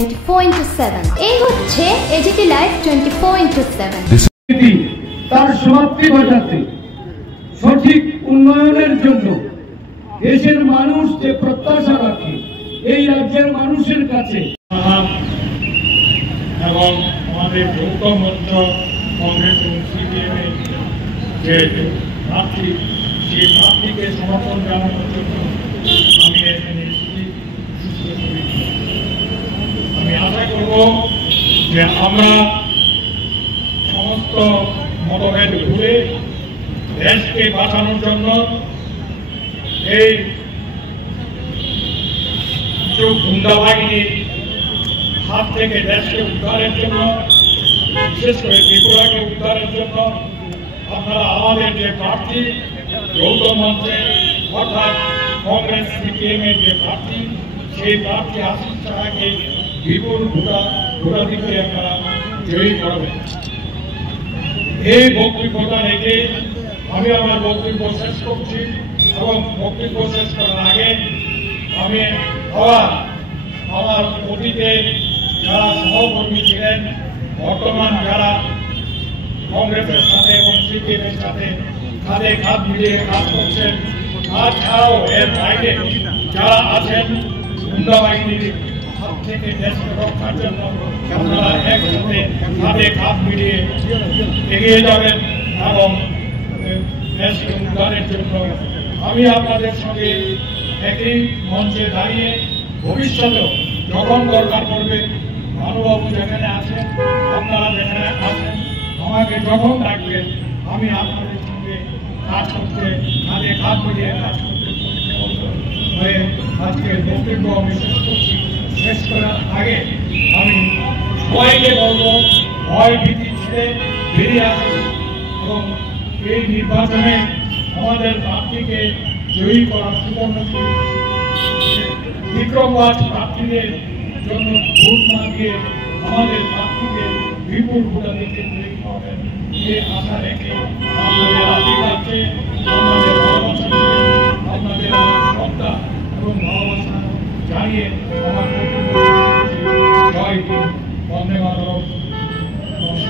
24/7। এই হচ্ছে AGT live 24/7। তার সমাপ্তি ঘটাতে সঠিক উন্নয়নের জন্য দেশের মানুষ যে প্রত্যাশা রাখে এই রাজ্যের মানুষের কাছে এবং আমাদের যৌথ মঞ্চ কংগ্রেস এবং সিপিএমের যে প্রার্থী সেই প্রার্থীকে সমর্থন জানানোর জন্য আমি এখানে এসেছি। আমি আশা করব যে আমরা সমস্ত মতভেদ ভুলে দেশকে বাঁচানোর জন্য এই কিছু গুন্ডা বাহিনীর হাত থেকে দেশকে উদ্ধারের জন্য, বিশেষ করে ত্রিপুরাকে উদ্ধারের জন্য আপনারা আমাদের যে প্রার্থী যৌথ মঞ্চে অর্থাৎ কংগ্রেস সিপিএম এর যে প্রার্থী সেই প্রার্থী আশিস সাহাকে বিপুল ভোটাধিকারে আপনারা জয়ী করবেন। এই বক্তব্যটা রেখে আমি আমার বক্তব্য শেষ করছি এবং বক্তব্য শেষ করার আগে আমি আবার আমার অতীতে যারা সহকর্মী ছিলেন, বর্তমান যারা কংগ্রেসের সাথে এবং সিপিএমের সাথে কাঁধে কাঁধ মিলিয়ে কাজ করছেন, তাছাড়াও এর বাইরে যারা আছেন গুন্ডা বাহিনীর হাত থেকে দেশকে রক্ষার জন্য আপনারা একসাথে কাঁধে কাঁধ মিলিয়ে এগিয়ে যাবেন এবং দেশকে উদ্ধারের জন্য আমি আপনাদের সঙ্গে একই মঞ্চে দাঁড়িয়ে ভবিষ্যতেও যখন দরকার পড়বে ভানুবাবু যেখানে আছেন, আপনারা যেখানে আছেন, আমাকে যখন ডাকবেন আমি আপনাদের সঙ্গে কাজ করতে কাঁধে কাঁধ মিলিয়ে কাজ করতে হয়ে আজকের বক্তব্য আমি শেষ করছি। শেষ করার আগে আমি সবাইকে বলবো ভয় ভীতি ছেড়ে বেরিয়ে আসুন এবং এই নির্বাচনে আমাদের প্রার্থীকে জয়ী করার সুবর্ণ বিক্রমরাজ প্রার্থীদের জন্য ভোট না দিয়ে আমাদের প্রার্থীকে বিপুল ভোটাধিকারে জয়ী করবেন এই আশা রেখে আমাদের